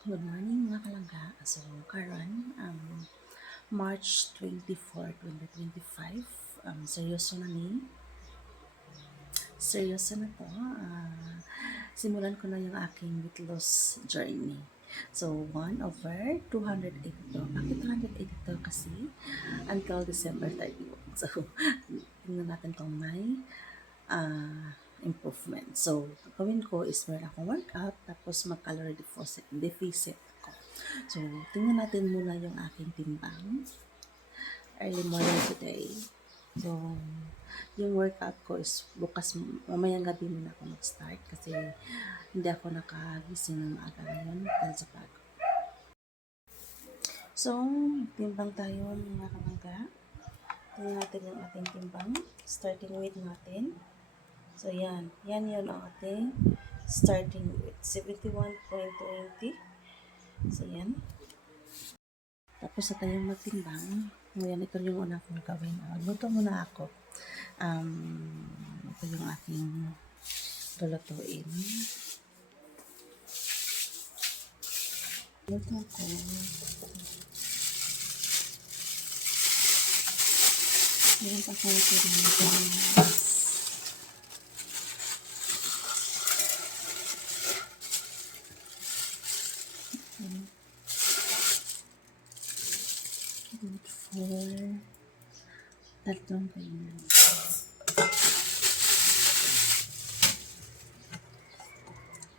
Good morning mga kalangga. So, karon March 24, 2025. Seryoso na ni. Seryoso na to. Simulan ko na yung aking weight loss journey. So, 1 over 282. Bakit 282? Kasi until December 31. So, tingnan natin kung may improvement. So, gawin ko is meron akong workout, tapos mag-calorie deficit ko. So, tingnan natin muna yung aking timbang early morning today. So, yung workout ko is bukas, mamayang gabi muna ako mag-start kasi hindi ako nakagising ng maaga ngayon dahil sa pagod. So, timbang tayo mga kamangga. Tingnan natin yung ating timbang. Starting weight natin. So, yan. Yan yun ang ating starting weight. 71.20. So, yan. Tapos sa tayong magtimbang, ngayon ito yung una kong gawin. Luto muna ako. Ito yung aking lulutuin. Luto ko. Meron pa kong tinatawag. Good for tatlong kainan.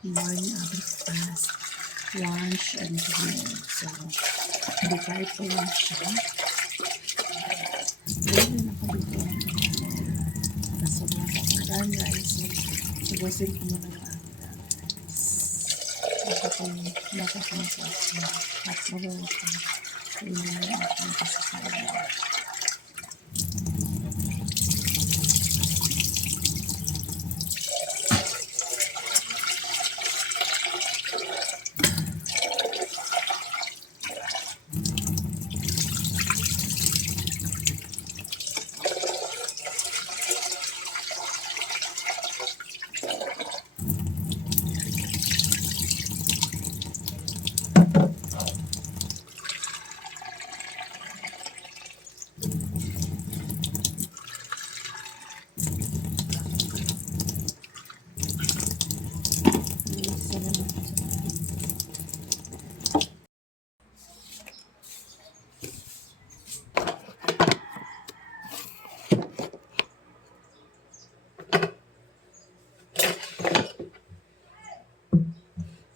Morning breakfast, lunch, and dinner. So, divide ko lang siya. Meron ako dito. Sobrang kapag rice. So, subusin ko muna ang rice. Baka kung sa akin. At magawa ko. Yun yung aking kasasabi.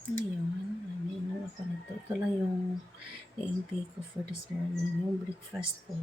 Ngayon, iniinom ako nito. Ito lang yung i-intake ko for this morning. Yung breakfast ko.